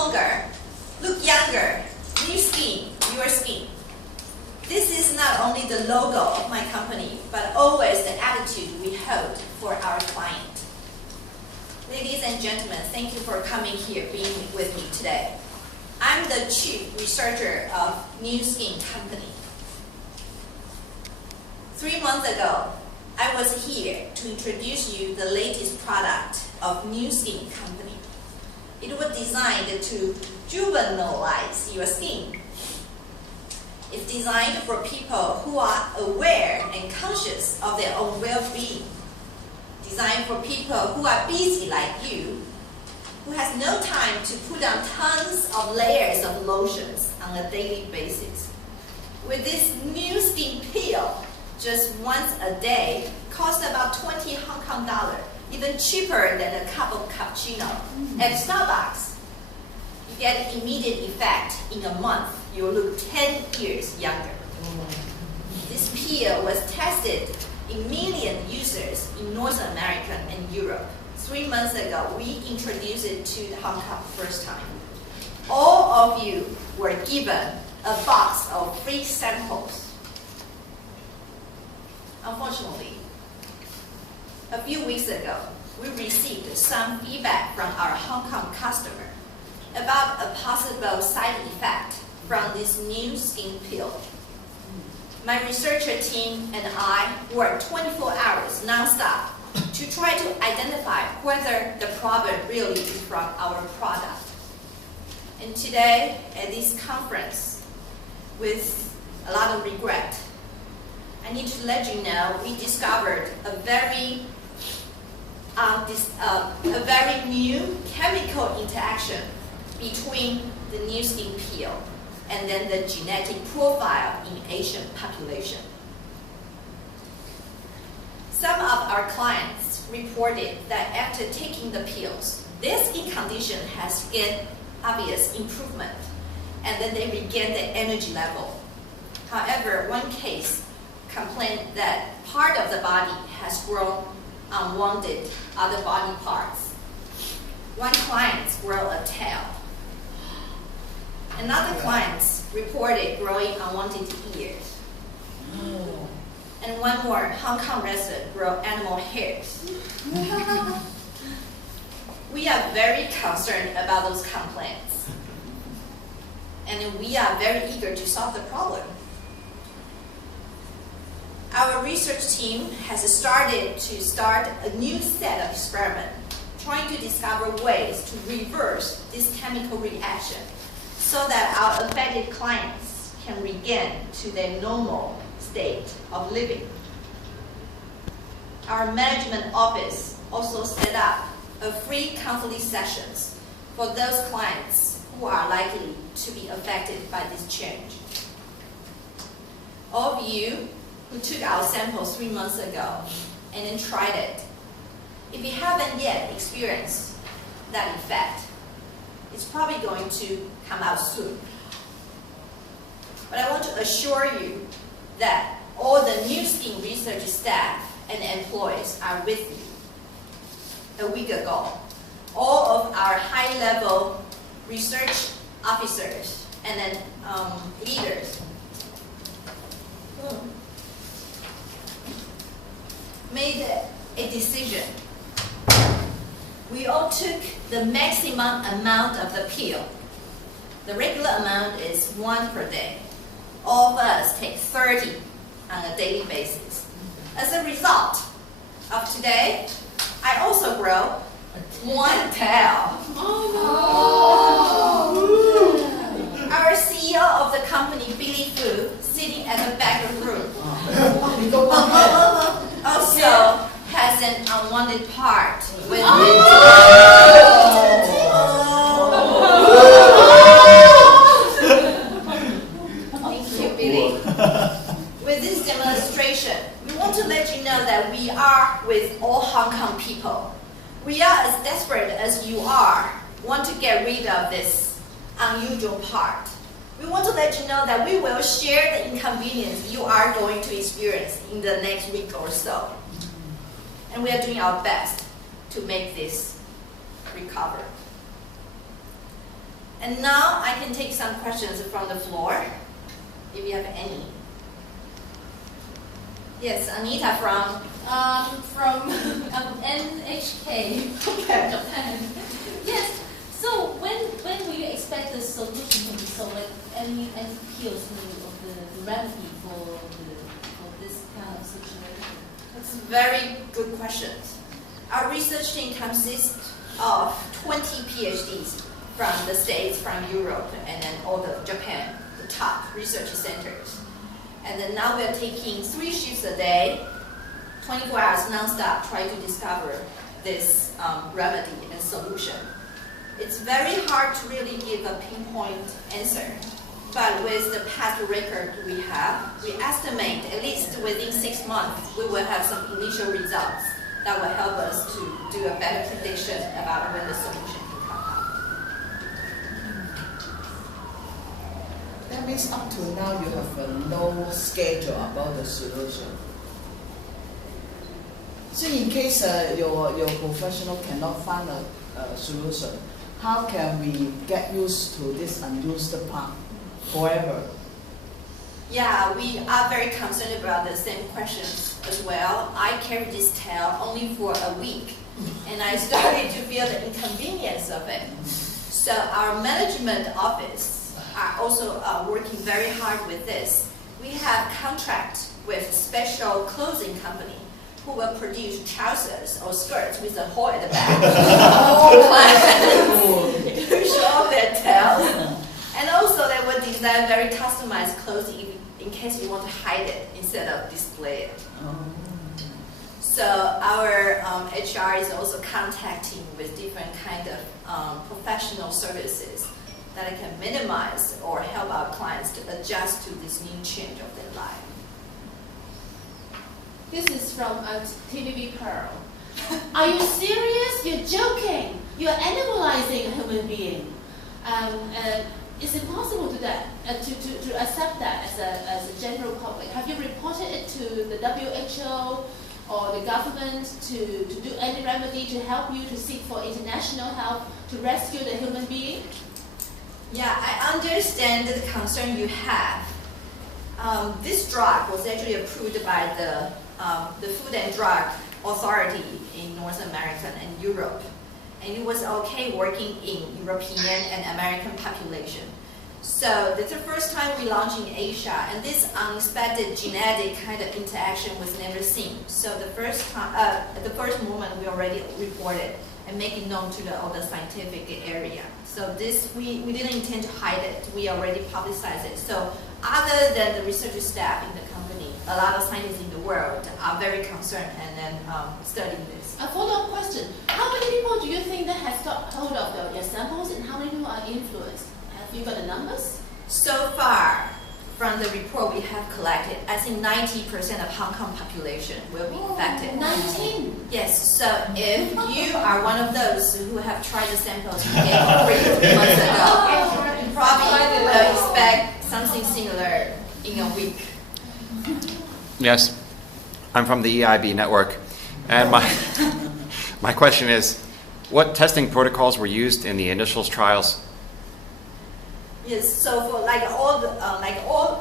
longer, look younger, new skin, your skin. This is not only the logo of my company, but always the attitude we hold for our client. Ladies and gentlemen, thank you for coming here, being with me today. I'm the chief researcher of Nu Skin Company. 3 months ago, I was here to introduce you the latest product of Nu Skin Company. It was designed to juvenilize your skin. It's designed for people who are aware and conscious of their own well-being. Designed for people who are busy like you, who has no time to put on tons of layers of lotions on a daily basis. With this Nu Skin peel, just once a day, costs about 20 Hong Kong dollars, even cheaper than a cup of cappuccino at Starbucks. You get immediate effect in a month. You'll look 10 years younger. This peel was tested in million users in North America and Europe. 3 months ago, we introduced it to Hong Kong first time. All of you were given a box of free samples. Unfortunately, a few weeks ago, we received some feedback from our Hong Kong customer about a possible side effect from this Nu Skin peel. My researcher team and I worked 24 hours non-stop to try to identify whether the problem really is from our product. And today, at this conference, with a lot of regret, I need to let you know we discovered a very new chemical interaction between the Nu Skin peel and then the genetic profile in Asian population. Some of our clients reported that after taking the pills, their skin condition has gained obvious improvement, and then they regain the energy level. However, one case complained that part of the body has grown unwanted other body parts. One client grew a tail. Another client reported growing unwanted ears. And one more Hong Kong resident grew animal hairs. We are very concerned about those complaints. And we are very eager to solve the problem. Our research team has started a new set of experiments, trying to discover ways to reverse this chemical reaction so that our affected clients can regain to their normal state of living. Our management office also set up a free counseling sessions for those clients who are likely to be affected by this change. All of you who took our sample 3 months ago and then tried it, if you haven't yet experienced that effect, it's probably going to come out soon. But I want to assure you that all the Nu Skin research staff and employees are with you. A week ago, all of our high-level research officers and then leaders made a decision. We all took the maximum amount of the peel. The regular amount is 1 per day. All of us take 30 on a daily basis. As a result of today, I also grow 1 tail. Our CEO of the company, Billy Fu, sitting at the back of the room, also has an unwanted part with Thank you, Billy. With this demonstration, we want to let you know that we are with all Hong Kong people. We are as desperate as you are, want to get rid of this unusual part. We want to let you know that we will share the inconvenience you are going to experience in the next week or so. And we are doing our best to make this recover. And now I can take some questions from the floor, if you have any. Yes, Anita from NHK, Okay. Japan. Yes. So when will you expect the solution to be solved? Like any appeals of the remedy for this kind of situation? That's a very good question. Our research team consists of 20 PhDs from the States, from Europe, and then all the Japan, the top research centers. And then now we are taking 3 shifts a day, 24 hours nonstop, trying to discover this remedy and solution. It's very hard to really give a pinpoint answer. But with the past record we have, we estimate at least within 6 months, we will have some initial results that will help us to do a better prediction about when the solution can come out. That means up to now you have no schedule about the solution. So in case your professional cannot find a solution, how can we get used to this unused part forever? Yeah, we are very concerned about the same questions as well. I carried this tail only for a week, and I started to feel the inconvenience of it. So our management office are also working very hard with this. We have contract with special clothing company who will produce trousers or skirts with a hole at the back. All clients to show their tails. And also they will design very customized clothing in case you want to hide it instead of display it. So our HR is also contacting with different kind of professional services that can minimize or help our clients to adjust to this new change of their life. This is from TVB Pearl. Are you serious? You're joking. You're animalizing a human being. It's impossible to accept that as a general public. Have you reported it to the WHO or the government to do any remedy to help you to seek for international help to rescue the human being? Yeah, I understand the concern you have. This drug was actually approved by the Food and Drug Authority in North America and Europe. And it was okay working in European and American population. So that's the first time we launched in Asia, and this unexpected genetic kind of interaction was never seen. So the first time, at the first moment, we already reported and make it known to all the scientific area. So this, we didn't intend to hide it. We already publicized it. So other than the research staff in the company, a lot of scientists in the world are very concerned and then studying this. A follow-up question. How many people do you think that has got hold of your samples, and how many people are influenced? Have you got the numbers? So far, from the report we have collected, I think 90% of Hong Kong population will be infected. 19? Yes, so if you are one of those who have tried the samples we gave 3 months ago, you probably will expect something similar in a week. Yes, I'm from the EIB network, and my question is, what testing protocols were used in the initial trials? Yes, so for like all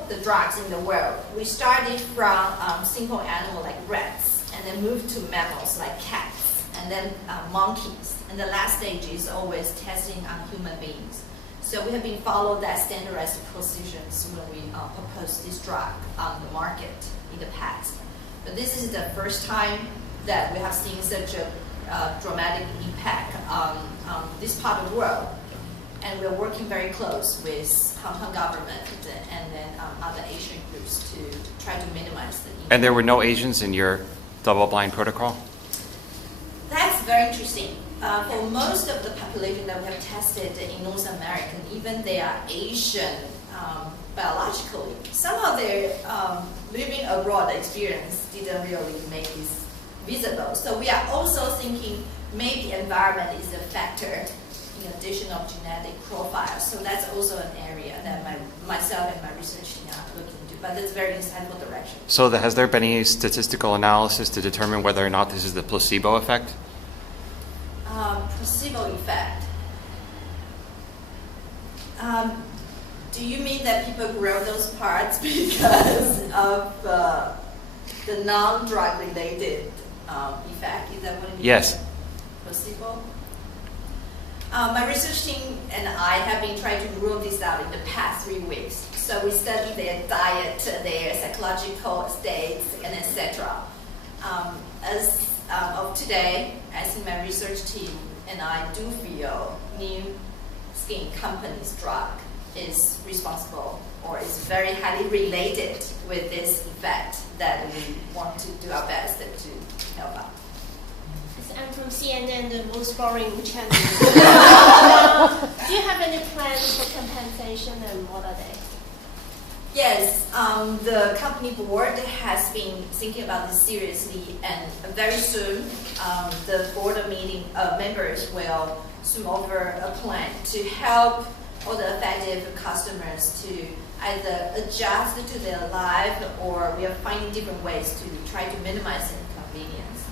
the drugs in the world, we started from simple animal like rats, and then moved to mammals like cats, and then monkeys, and the last stage is always testing on human beings. So we have been followed that standardized procedures when we proposed this drug on the market in the past. But this is the first time that we have seen such a dramatic impact on this part of the world. And we're working very close with Hong Kong government and then other Asian groups to try to minimize the impact. And there were no Asians in your double-blind protocol? That's very interesting. For most of the population that we have tested in North America, even they are Asian biologically, somehow their living abroad experience didn't really make this visible. So we are also thinking maybe environment is a factor in addition of genetic profiles. So that's also an area that myself and my research team are looking into. But it's very insightful direction. So has there been any statistical analysis to determine whether or not this is the placebo effect? Placebo effect. Do you mean that people grow those parts because of the non-drug related effect? Is that what you mean? Yes. Placebo? My research team and I have been trying to rule this out in the past 3 weeks. So we study their diet, their psychological states, and etc. As of today, I think my research team and I do feel New Skin Company's drug is responsible or is very highly related with this effect that we want to do our best to help out. I'm from CNN, the most boring channel. Do you have any plans for compensation and what are they? Yes, the company board has been thinking about this seriously, and very soon the board meeting members will swim over a plan to help all the affected customers to either adjust to their life, or we are finding different ways to try to minimize inconvenience.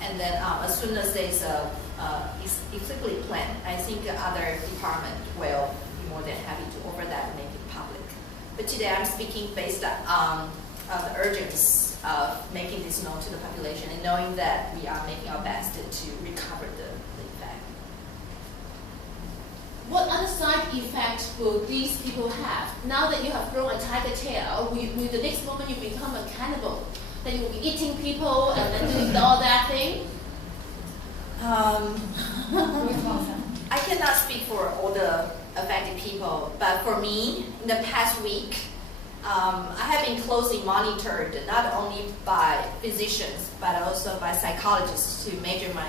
And then as soon as there's a explicitly plan, I think other department will be more than happy to offer that and make it public. But today I'm speaking based on the urgency of making this known to the population and knowing that we are making our best to recover the effect. What other side effect will these people have? Now that you have grown a tiger tail, will the next moment you become a cannibal? That you will be eating people and then doing all that thing? I cannot speak for all the affected people, but for me, in the past week, I have been closely monitored not only by physicians but also by psychologists to measure my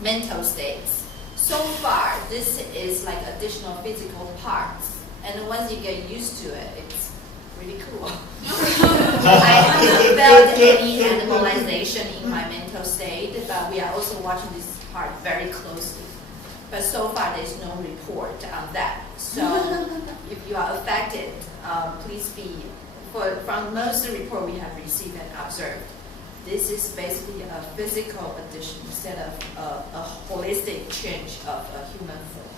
mental states. So far, this is like additional physical parts, and once you get used to it, it's really cool. I haven't felt any animalization in my mental state, but we are also watching this part very closely. But so far, there's no report on that. So if you are affected, please be, from most of the report we have received and observed, this is basically a physical addition instead of a holistic change of a human form.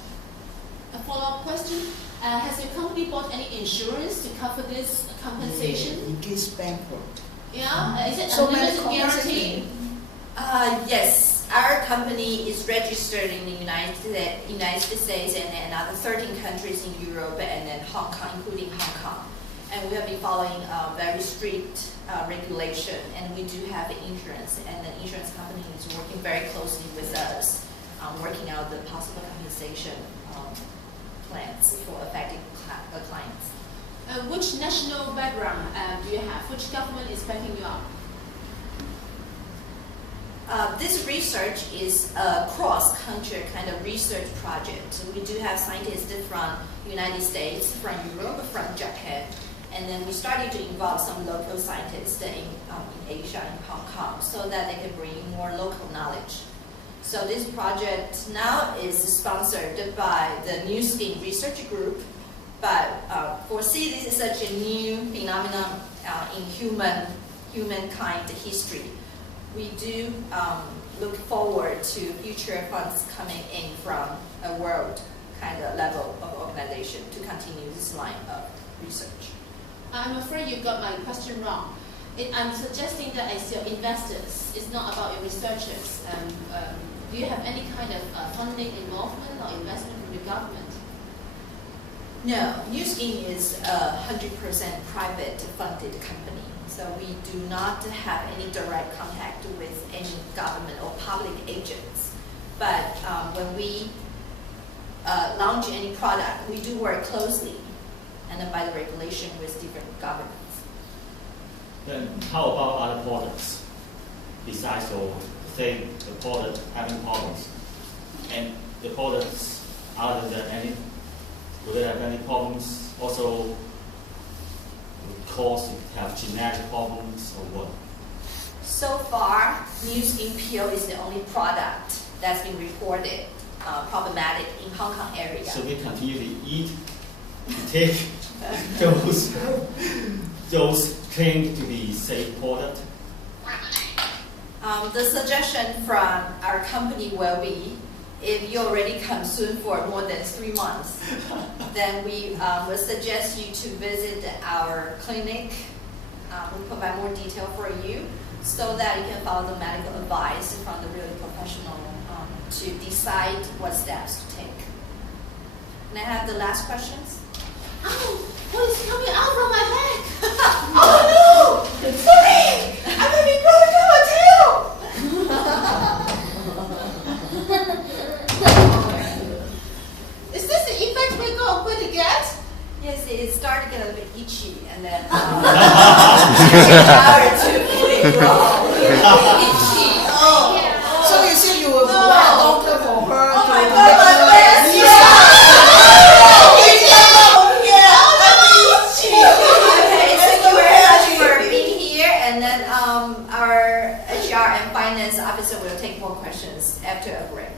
A follow-up question. Has your company bought any insurance to cover this compensation? In case bankrupt. Yeah? Is it So unlimited many guarantee? Yes. Our company is registered in the United States and another 13 countries in Europe and then Hong Kong, including Hong Kong. And we have been following very strict regulation, and we do have insurance, and the insurance company is working very closely with us, working out the possible compensation plans for affected clients. Which national background do you have? Which government is backing you up? This research is a cross-country kind of research project. We do have scientists from the United States, from Europe, from Japan, and then we started to involve some local scientists in Asia and Hong Kong so that they can bring more local knowledge. So this project now is sponsored by the New Skin Research Group, but foresee this is such a new phenomenon in humankind history. We do look forward to future funds coming in from a world kind of level of organization to continue this line of research. I'm afraid you got my question wrong. I'm suggesting that as your investors, it's not about your researchers. Do you have any kind of funding involvement or investment from the government? No, New Skin is a 100% private funded company. So we do not have any direct contact with any government or public agents. But when we launch any product, we do work closely and then by the regulation with different governments. Then how about other products besides your, say, the product having problems? And the products other than any, will they have any problems? Also, cause have genetic problems or what? So far, New Skin Peel is the only product that's been reported problematic in Hong Kong area. So we continue to eat, to take those claimed to be safe product? The suggestion from our company will be if you already consumed for more than 3 months, then we would suggest you to visit our clinic. We provide more detail for you so that you can follow the medical advice from the really professional to decide what steps to take. Can I have the last questions? Oh, what is coming out from my neck? Oh no! Sorry! I may be growing out a tail! Is this the effect we're going to get? Yes, it started to get a bit itchy, and then power to fully grow. Itchy. Oh. So you see, you will provide a doctor for her Oh to my make God, my sure breast! that Okay, thank you very much for being here, and then our HR and finance officer will take more questions after a break.